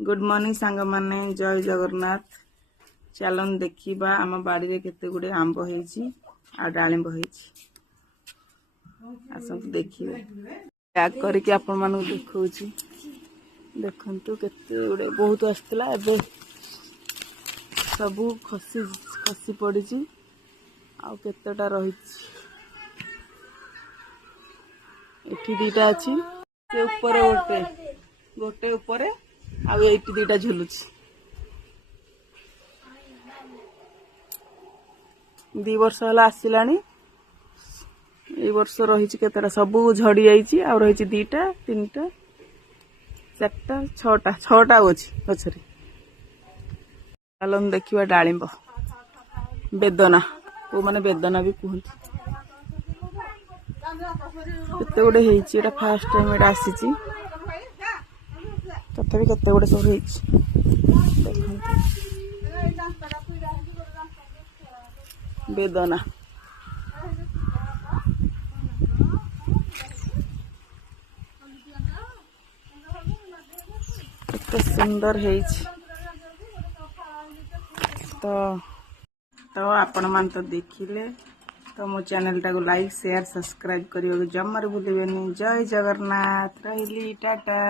Good morning सांग माने जय जगन्नाथ। चलन देखा आम बाड़ी केते गुड़े आंब होइछि आ डालिंब होइछि आसंतु देखिए पैक करके आपण मानू देखौछि। देखंतु केते गुड़े बहुत आस्तिला एबे सबू खसी खसी पड़िछि आ केतेटा रहिछि। एठी दीटा अछि से ऊपर गोटे गोटे ऊपर आ एठी दीटा झुलुछि। 2 वर्ष हला आसिलानी ए वर्ष रहिछि केतेटा सबू झड़ी जाइछि आ रहिछि 2टा 3टा 4टा 6टा अछि गछरे। चलन देखिबा डालिंब बेदना को माने बेदना भी कहନ୍ତି। केते गुडे हेइछि एटा फर्स्ट टाइम एटा आसीछि तथापि केते गुडे सब हेइछि देखंतु बेदना केते सुंदर हेइछि। तो आपण मान तो देखिले तो मो चैनल टाको लाइक शेयर सब्सक्राइब करियो जमार भूलिबेनी। जय जगन्नाथ रहिली टाटा।